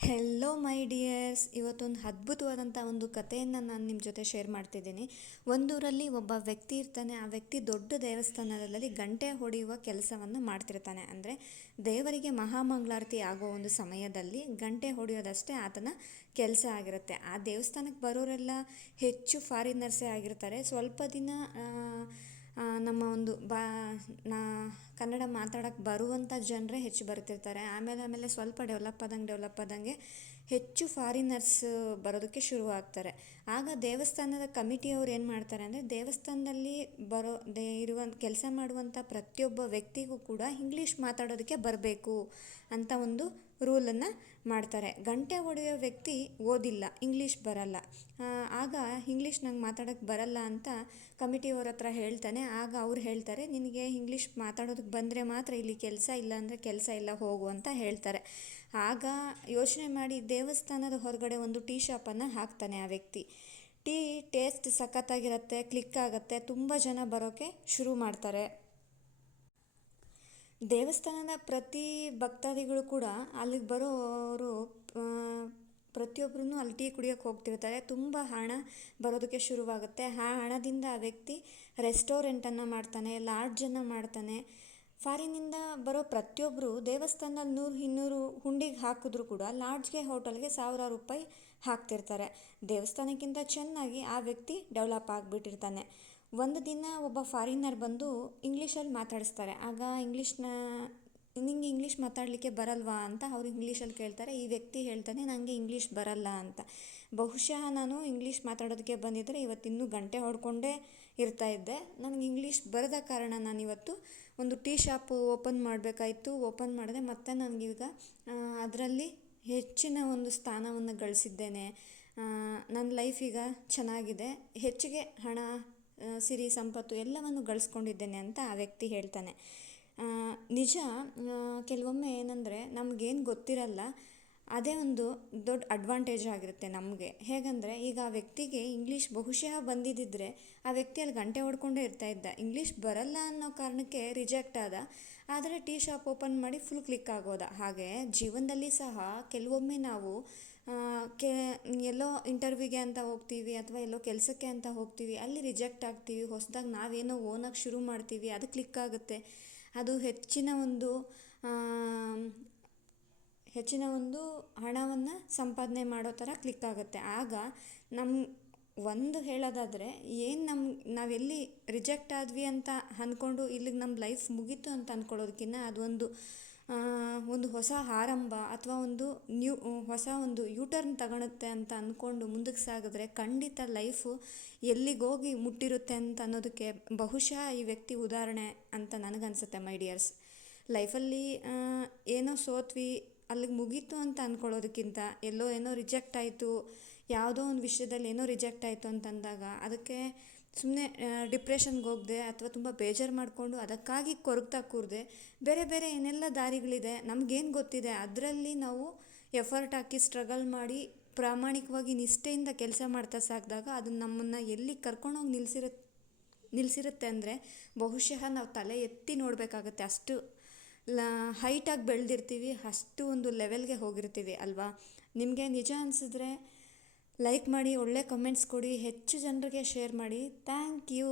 Hello ಮೈ dears, ಇವತ್ತೊಂದು ಅದ್ಭುತವಾದಂಥ ಒಂದು ಕಥೆಯನ್ನು ನಾನು ನಿಮ್ಮ ಜೊತೆ ಶೇರ್ ಮಾಡ್ತಿದ್ದೀನಿ. ಒಂದೂರಲ್ಲಿ ಒಬ್ಬ ವ್ಯಕ್ತಿ ಇರ್ತಾನೆ. ಆ ವ್ಯಕ್ತಿ ದೊಡ್ಡ ದೇವಸ್ಥಾನದಲ್ಲಿ ಗಂಟೆ ಹೊಡೆಯುವ ಕೆಲಸವನ್ನು ಮಾಡ್ತಿರ್ತಾನೆ. ಅಂದರೆ ದೇವರಿಗೆ ಮಹಾಮಂಗಳಾರತಿ ಆಗೋ ಒಂದು ಸಮಯದಲ್ಲಿ ಗಂಟೆ ಹೊಡೆಯೋದಷ್ಟೇ ಆತನ ಕೆಲಸ ಆಗಿರುತ್ತೆ. ಆ ದೇವಸ್ಥಾನಕ್ಕೆ ಬರೋರೆಲ್ಲ ಹೆಚ್ಚು ಫಾರಿನರ್ಸೇ ಆಗಿರ್ತಾರೆ. ಸ್ವಲ್ಪ ದಿನ ನಮ್ಮ ಒಂದು ನಾ ಕನ್ನಡ ಮಾತಾಡೋಕ್ಕೆ ಬರುವಂಥ ಜನರೇ ಹೆಚ್ಚು ಬರ್ತಿರ್ತಾರೆ. ಆಮೇಲೆ ಸ್ವಲ್ಪ ಡೆವಲಪ್ ಆದಂಗೆ ಹೆಚ್ಚು ಫಾರಿನರ್ಸ್ ಬರೋದಕ್ಕೆ ಶುರುವಾಗ್ತಾರೆ. ಆಗ ದೇವಸ್ಥಾನದ ಕಮಿಟಿಯವ್ರು ಏನು ಮಾಡ್ತಾರೆ ಅಂದರೆ, ದೇವಸ್ಥಾನದಲ್ಲಿ ಇರುವ ಕೆಲಸ ಮಾಡುವಂಥ ಪ್ರತಿಯೊಬ್ಬ ವ್ಯಕ್ತಿಗೂ ಕೂಡ ಇಂಗ್ಲೀಷ್ ಮಾತಾಡೋದಕ್ಕೆ ಬರಬೇಕು ಅಂತ ಒಂದು ರೂಲನ್ನು ಮಾಡ್ತಾರೆ. ಗಂಟೆ ಹೊಡೆಯೋ ವ್ಯಕ್ತಿ ಓದಿಲ್ಲ, ಇಂಗ್ಲೀಷ್ ಬರಲ್ಲ. ಆಗ ಇಂಗ್ಲೀಷ್ ನಂಗೆ ಮಾತಾಡೋಕ್ಕೆ ಬರಲ್ಲ ಅಂತ ಕಮಿಟಿಯವ್ರ ಹತ್ರ ಹೇಳ್ತಾನೆ. ಆಗ ಅವ್ರು ಹೇಳ್ತಾರೆ, ನಿನಗೆ ಇಂಗ್ಲೀಷ್ ಮಾತಾಡೋದಕ್ಕೆ ಬಂದರೆ ಮಾತ್ರ ಇಲ್ಲಿ ಕೆಲಸ, ಇಲ್ಲ ಅಂದರೆ ಕೆಲಸ ಇಲ್ಲ, ಹೋಗು ಅಂತ ಹೇಳ್ತಾರೆ. ಆಗ ಯೋಚನೆ ಮಾಡಿ ದೇವಸ್ಥಾನದ ಹೊರಗಡೆ ಒಂದು ಟೀ ಶಾಪನ್ನು ಹಾಕ್ತಾನೆ ಆ ವ್ಯಕ್ತಿ. ಟೀ ಟೇಸ್ಟ್ ಸಖತ್ತಾಗಿರುತ್ತೆ, ಕ್ಲಿಕ್ ಆಗುತ್ತೆ, ತುಂಬ ಜನ ಬರೋಕ್ಕೆ ಶುರು ಮಾಡ್ತಾರೆ. ದೇವಸ್ಥಾನದ ಪ್ರತಿ ಭಕ್ತಾದಿಗಳು ಕೂಡ ಅಲ್ಲಿಗೆ ಬರೋರು ಪ್ರತಿಯೊಬ್ಬರೂ ಅಲ್ಲಿ ಟೀ ಕುಡಿಯೋಕ್ಕೆ ಹೋಗ್ತಿರ್ತಾರೆ. ತುಂಬ ಹಣ ಬರೋದಕ್ಕೆ ಶುರುವಾಗುತ್ತೆ. ಆ ಹಣದಿಂದ ಆ ವ್ಯಕ್ತಿ ರೆಸ್ಟೋರೆಂಟನ್ನು ಮಾಡ್ತಾನೆ, ಲಾಡ್ಜನ್ನು ಮಾಡ್ತಾನೆ. ಫಾರಿನಿಂದ ಬರೋ ಪ್ರತಿಯೊಬ್ಬರು ದೇವಸ್ಥಾನದಲ್ಲಿ 100-200 ಹುಂಡಿಗೆ ಹಾಕಿದ್ರು ಕೂಡ ಲಾಡ್ಜ್ಗೆ, ಹೋಟೆಲ್ಗೆ ₹1000 ಹಾಕ್ತಿರ್ತಾರೆ. ದೇವಸ್ಥಾನಕ್ಕಿಂತ ಚೆನ್ನಾಗಿ ಆ ವ್ಯಕ್ತಿ ಡೆವಲಪ್ ಆಗಿಬಿಟ್ಟಿರ್ತಾನೆ. ಒಂದು ದಿನ ಒಬ್ಬ ಫಾರಿನರ್ ಬಂದು ಇಂಗ್ಲೀಷಲ್ಲಿ ಮಾತಾಡಿಸ್ತಾರೆ. ಆಗ ನಿಂಗೆ ಇಂಗ್ಲೀಷ್ ಮಾತಾಡಲಿಕ್ಕೆ ಬರಲ್ವಾ ಅಂತ ಅವ್ರು ಇಂಗ್ಲೀಷಲ್ಲಿ ಕೇಳ್ತಾರೆ. ಈ ವ್ಯಕ್ತಿ ಹೇಳ್ತಾನೆ, ನನಗೆ ಇಂಗ್ಲೀಷ್ ಬರಲ್ಲ ಅಂತ. ಬಹುಶಃ ನಾನು ಇಂಗ್ಲೀಷ್ ಮಾತಾಡೋದಕ್ಕೆ ಬಂದಿದ್ದರೆ ಇವತ್ತಿನ್ನೂ ಗಂಟೆ ಹೊಡ್ಕೊಂಡೇ ಇರ್ತಾಯಿದ್ದೆ. ನನಗೆ ಇಂಗ್ಲೀಷ್ ಬರದ ಕಾರಣ ನಾನಿವತ್ತು ಒಂದು ಟೀ ಶಾಪು ಓಪನ್ ಮಾಡಬೇಕಾಯಿತು. ಓಪನ್ ಮಾಡಿದೆ, ಮತ್ತು ನನಗೀಗ ಅದರಲ್ಲಿ ಹೆಚ್ಚಿನ ಒಂದು ಸ್ಥಾನವನ್ನು ಗಳಿಸಿದ್ದೇನೆ. ನನ್ನ ಲೈಫ್ ಈಗ ಚೆನ್ನಾಗಿದೆ, ಹೆಚ್ಚಿಗೆ ಹಣ, ಸಿರಿ ಸಂಪತ್ತು ಎಲ್ಲವನ್ನು ಗಳಿಸ್ಕೊಂಡಿದ್ದೇನೆ ಅಂತ ಆ ವ್ಯಕ್ತಿ ಹೇಳ್ತಾನೆ. ನಿಜ, ಕೆಲವೊಮ್ಮೆ ಏನಂದರೆ ನಮಗೇನು ಗೊತ್ತಿರಲ್ಲ, ಅದೇ ಒಂದು ದೊಡ್ಡ ಅಡ್ವಾಂಟೇಜ್ ಆಗಿರುತ್ತೆ ನಮಗೆ. ಹೇಗೆಂದರೆ, ಈಗ ಆ ವ್ಯಕ್ತಿಗೆ ಇಂಗ್ಲೀಷ್ ಬಹುಶಃ ಬಂದಿದ್ದಿದ್ರೆ ಆ ವ್ಯಕ್ತಿ ಅಲ್ಲಿ ಗಂಟೆ ಹೊಡ್ಕೊಂಡೇ ಇರ್ತಾಯಿದ್ದ. ಇಂಗ್ಲೀಷ್ ಬರಲ್ಲ ಅನ್ನೋ ಕಾರಣಕ್ಕೆ ರಿಜೆಕ್ಟ್ ಆದ. ಆದರೆ ಟೀ ಶಾಪ್ ಓಪನ್ ಮಾಡಿ ಫುಲ್ ಕ್ಲಿಕ್ ಆಗೋದ. ಹಾಗೆ ಜೀವನದಲ್ಲಿ ಸಹ ಕೆಲವೊಮ್ಮೆ ನಾವು ಎಲ್ಲೋ ಇಂಟರ್ವ್ಯೂಗೆ ಅಂತ ಹೋಗ್ತೀವಿ, ಅಥವಾ ಎಲ್ಲೋ ಕೆಲಸಕ್ಕೆ ಅಂತ ಹೋಗ್ತೀವಿ, ಅಲ್ಲಿ ರಿಜೆಕ್ಟ್ ಆಗ್ತೀವಿ. ಹೊಸದಾಗಿ ನಾವೇನೋ ಓನಾಗಿ ಶುರು ಮಾಡ್ತೀವಿ, ಅದು ಕ್ಲಿಕ್ ಆಗುತ್ತೆ. ಅದು ಹೆಚ್ಚಿನ ಒಂದು ಹಣವನ್ನು ಸಂಪಾದನೆ ಮಾಡೋ ಥರ ಕ್ಲಿಕ್ ಆಗುತ್ತೆ. ಆಗ ಒಂದು ಹೇಳೋದಾದರೆ, ನಾವೆಲ್ಲಿ ರಿಜೆಕ್ಟ್ ಆದ್ವಿ ಅಂತ ಅಂದ್ಕೊಂಡು ಇಲ್ಲಿಗೆ ನಮ್ಮ ಲೈಫ್ ಮುಗೀತು ಅಂತ ಅಂದ್ಕೊಳ್ಳೋದಕ್ಕಿಂತ ಒಂದು ಹೊಸ ಆರಂಭ, ಅಥವಾ ಹೊಸ ಒಂದು ಯೂಟರ್ನ್ ತಗೊಳುತ್ತೆ ಅಂತ ಅಂದ್ಕೊಂಡು ಮುಂದಕ್ಕೆ ಸಾಗಿದ್ರೆ ಖಂಡಿತ ಲೈಫು ಎಲ್ಲಿಗೋಗಿ ಮುಟ್ಟಿರುತ್ತೆ ಅಂತ ಅನ್ನೋದಕ್ಕೆ ಬಹುಶಃ ಈ ವ್ಯಕ್ತಿ ಉದಾಹರಣೆ ಅಂತ ನನಗನ್ಸುತ್ತೆ ಮೈ ಡಿಯರ್ಸ್. ಲೈಫಲ್ಲಿ ಏನೋ ಸೋತ್ವಿ, ಅಲ್ಲಿಗೆ ಮುಗೀತು ಅಂತ ಅಂದ್ಕೊಳ್ಳೋದಕ್ಕಿಂತ ಏನೋ ರಿಜೆಕ್ಟ್ ಆಯಿತು, ಯಾವುದೋ ಒಂದು ವಿಷಯದಲ್ಲಿ ಏನೋ ರಿಜೆಕ್ಟ್ ಆಯಿತು ಅಂತಂದಾಗ ಅದಕ್ಕೆ ಸುಮ್ಮನೆ ಡಿಪ್ರೆಷನ್ಗೆ ಹೋಗದೆ, ಅಥವಾ ತುಂಬ ಬೇಜಾರು ಮಾಡಿಕೊಂಡು ಅದಕ್ಕಾಗಿ ಕೊರಗ್ತಾ ಕೂರದೆ, ಬೇರೆ ಬೇರೆ ಏನೆಲ್ಲ ದಾರಿಗಳಿದೆ, ನಮಗೇನು ಗೊತ್ತಿದೆ ಅದರಲ್ಲಿ ನಾವು ಎಫರ್ಟ್ ಹಾಕಿ ಸ್ಟ್ರಗಲ್ ಮಾಡಿ ಪ್ರಾಮಾಣಿಕವಾಗಿ ನಿಷ್ಠೆಯಿಂದ ಕೆಲಸ ಮಾಡ್ತಾ ಸಾಕಿದಾಗ ಅದು ನಮ್ಮನ್ನು ಎಲ್ಲಿ ಕರ್ಕೊಂಡೋಗಿ ನಿಲ್ಲಿಸಿರುತ್ತೆ ಅಂದರೆ, ಬಹುಶಃ ನಾವು ತಲೆ ಎತ್ತಿ ನೋಡಬೇಕಾಗತ್ತೆ. ಅಷ್ಟು ಹೈಟಾಗಿ ಬೆಳೆದಿರ್ತೀವಿ, ಅಷ್ಟು ಒಂದು ಲೆವೆಲ್ಗೆ ಹೋಗಿರ್ತೀವಿ ಅಲ್ವಾ. ನಿಮಗೆ ನಿಜ ಅನಿಸಿದ್ರೆ ಲೈಕ್ ಮಾಡಿ, ಒಳ್ಳೆ ಕಮೆಂಟ್ಸ್ ಕೊಡಿ, ಹೆಚ್ಚು ಜನರಿಗೆ ಶೇರ್ ಮಾಡಿ. Thank you.